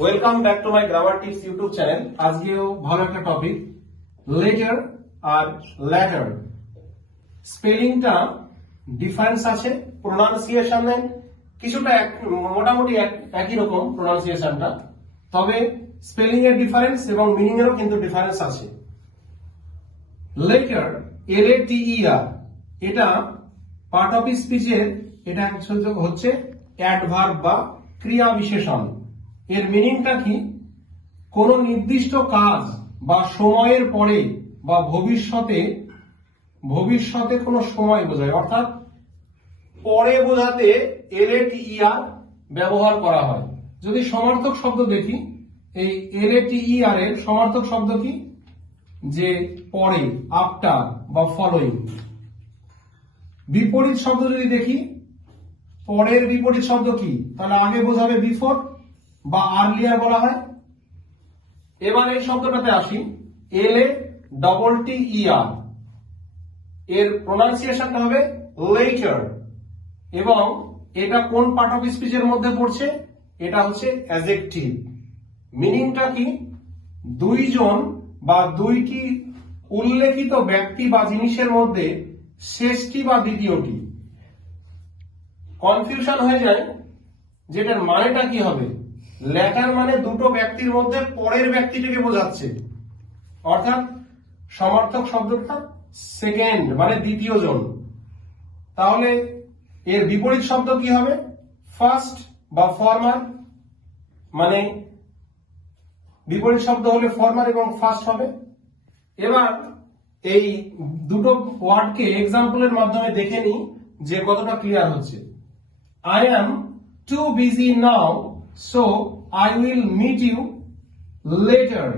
Welcome back to my grammar tips YouTube channel আজকেও ভালো একটা টপিক লেটার আর ল্যাটার স্পেলিংটা ডিফারেন্স আছে প্রোনাউন্সিয়েশনে কিছুটা মোটামুটি এক- একই রকম প্রোনাউন্সিয়েশনটা তবে স্পেলিং এর ডিফারেন্স এবং মিনিং এরও কিন্তু ডিফারেন্স আছে। লেটার এল এ টি ই আর এটা পার্ট অফ স্পিচের এটা হচ্ছে অ্যাডভার্ব বা ক্রিয়া বিশেষণ এর মিনিংটা কি? কোন নির্দিষ্ট কাজ বা সময়ের পরে বা ভবিষ্যতে ভবিষ্যতে কোনো সময় বোঝায়। অর্থাৎ পরে বোঝাতে এল এ টি ব্যবহার করা হয়। যদি সমার্থক শব্দ দেখি, এই এল এ টি এর সমার্থক শব্দ কি? যে পরে, আফটার বা ফলোইং বিপরীত শব্দ যদি দেখি, পরের বিপরীত শব্দ কি? তাহলে আগে বোঝাবে বিফোর বা আর্লিয়ার বলা হয়। এবার এই শব্দটাতে আসি। এল এ ডবল টি ই এর প্রোনাউন্সিয়েশনটা হবে লেটার এবং এটা কোন পার্ট অফ স্পিচের মধ্যে পড়ছে? এটা হচ্ছে অ্যাজেক্টিভ মিনিংটা কি? দুইজন বা দুইটি উল্লেখিত ব্যক্তি বা জিনিসের মধ্যে শেষটি বা দ্বিতীয়টি। কনফিউশন হয়ে যায়, যেটার মানেটা কি হবে? ল্যাটার মানে দুটো ব্যক্তির মধ্যে পরের ব্যক্তিটিকে বোঝাচ্ছে। অর্থাৎ সমার্থক শব্দটা সেকেন্ড মানে দ্বিতীয় জন। তাহলে এর বিপরীত শব্দ কি হবে? ফার্স্ট বা ফরমার মানে বিপরীত শব্দ হলে ফরমার এবং ফার্স্ট হবে। এবার এই দুটো ওয়ার্ডকে এক্সাম্পলের মাধ্যমে দেখে নিই যে কতটা ক্লিয়ার হচ্ছে। I am too busy now so I will meet you later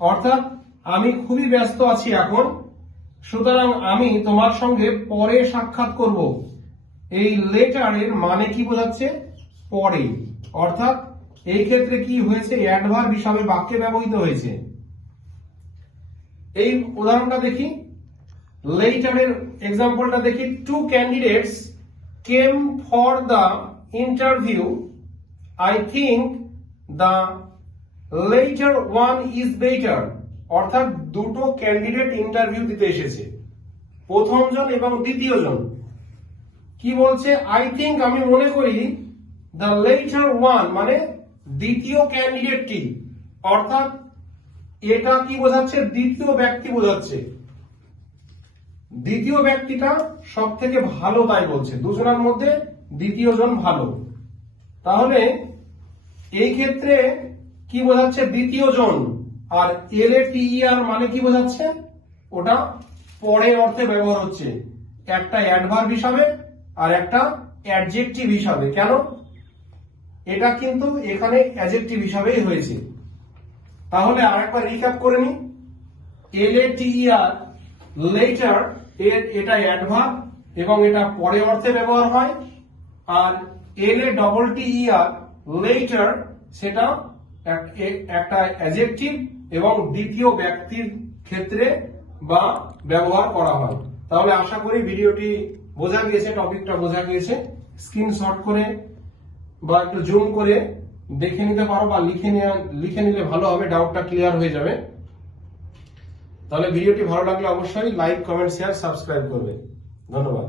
অর্থাৎ, আমি খুবই ব্যস্ত আছি এখন। সুতরাং আমি তোমার সঙ্গে পরে সাক্ষাৎ করব। এই লেটারের মানে কি বোঝাচ্ছে? পরে। অর্থাৎ, এই ক্ষেত্রে কি হয়েছে? অ্যাডভার্ব হিসাবে বাক্যে ব্যবহৃত হয়েছে। এই উদাহরণটা দেখি। লেটারের এক্সাম্পলটা দেখি। Two candidates came for the interview I think the latter one is better অর্থাৎ দুটো ক্যান্ডিডেট ইন্টারভিউ দিতে এসেছে। প্রথম জন এবং দ্বিতীয় জন। কি বলছে? আই থিঙ্ক আমি মনে করি দ্য লেটার ওয়ান মানে দ্বিতীয় ক্যান্ডিডেটটি অর্থাৎ এটা কি বোঝাচ্ছে? দ্বিতীয় ব্যক্তি বোঝাচ্ছে। দ্বিতীয় ব্যক্তিটা সব থেকে ভালো তাই বলছে। দুজনের মধ্যে দ্বিতীয় জন ভালো। তাহলে এই ক্ষেত্রে কি বোঝাচ্ছে দ্বিতীয় জন? আর এল এ টি আর মানে কি বোঝাচ্ছে? ওটা পরে অর্থে ব্যবহার হচ্ছে। একটা অ্যাডভার্ব হিসাবে আর একটা অ্যাডজেক্টিভ হিসাবে। কেন? এটা কিন্তু এখানে অ্যাডজেক্টিভ হিসাবেই হয়েছে। তাহলে আরেকবার রিক্যাপ করে নি এল এ আর লেটার এর এটা অ্যাডভার্ব এবং এটা পরে অর্থে ব্যবহার হয়। আর এল A double T R letter সেটা একটা অ্যাজেক্টিভ এবং দ্বিতীয় ব্যক্তির ক্ষেত্রে বা ব্যবহার করা হয়। তাহলে আশা করি ভিডিওটি বোঝা গিয়েছে, টপিকটা বোঝা গিয়েছে। স্ক্রিনশট করে বা একটু জুম করে দেখে নিতে পারো বা লিখে লিখে নিলে ভালো হবে ডাউটটা ক্লিয়ার হয়ে যাবে। তাহলে ভিডিওটি ভালো লাগলে অবশ্যই লাইক কমেন্ট শেয়ার সাবস্ক্রাইব করবে। ধন্যবাদ।